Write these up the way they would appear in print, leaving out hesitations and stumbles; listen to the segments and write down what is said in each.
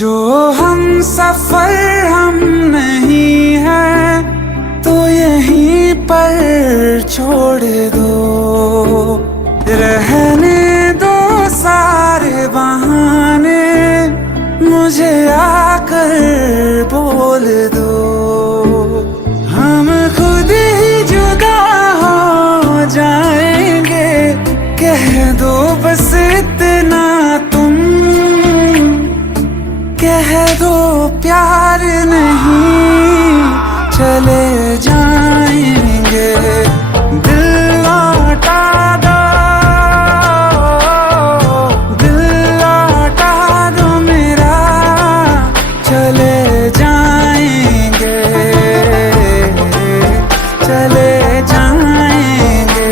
जो हम सफर हम नहीं है तो यहीं पर छोड़ दो, रहने दो सारे बहाने, मुझे आकर बोल दो। हम खुद ही जुदा हो जाएंगे, कह दो बस इतना तुम, कह दो प्यार नहीं चले जाएंगे। दिल लौटा दो, दिल लौटा दो मेरा, चले जाएंगे, चले जाएंगे।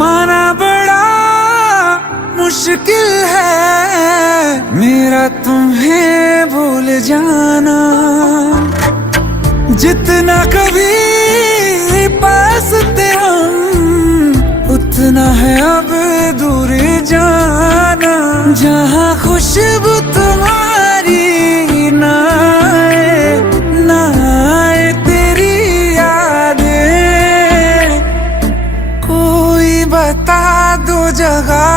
माना बड़ा मुश्किल है मेरा तुम्हें भूल जाना, जितना कभी पास थे हम उतना है अब दूर जाना। जहाँ खुशबू तुम्हारी ना आए, ना आए तेरी यादें, कोई बता दो जगह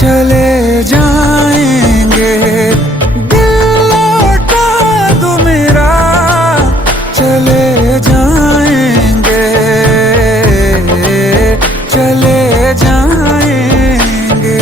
चले जाएंगे। दिल लौटा दो मेरा, चले जाएंगे, चले जाएंगे।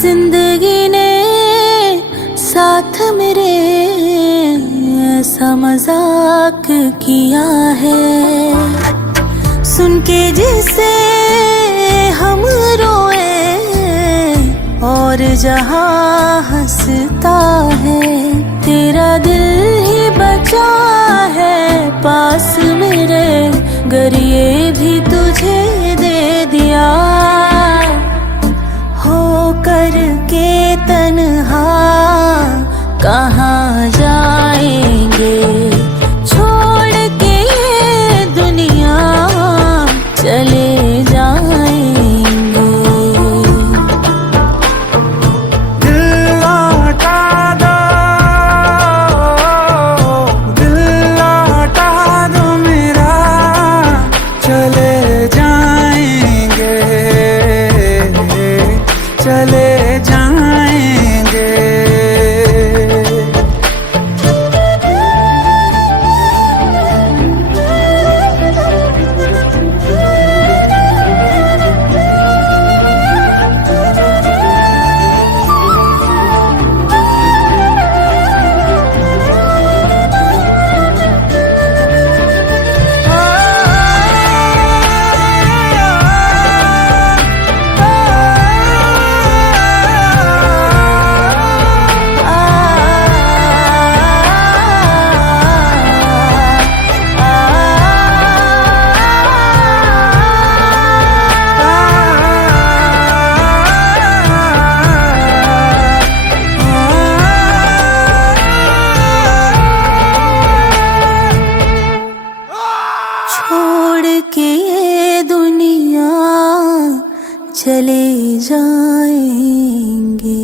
जिंदगी ने साथ मेरे ऐसा मजाक किया है, सुन के जिसे हम रोए और जहां हंसता है। तेरा दिल ही बचा है पास मेरे, गर ये भी तुझे दे दिया हो करके तन्हा, कहाँ जाएंगे छोड़ के ये दुनिया, चले जाएंगे। दिल लौटा दो, दिल लौटा दो मेरा, चले जाएंगे, चले जाएंगे। छोड़ के ये दुनिया चले जाएंगे।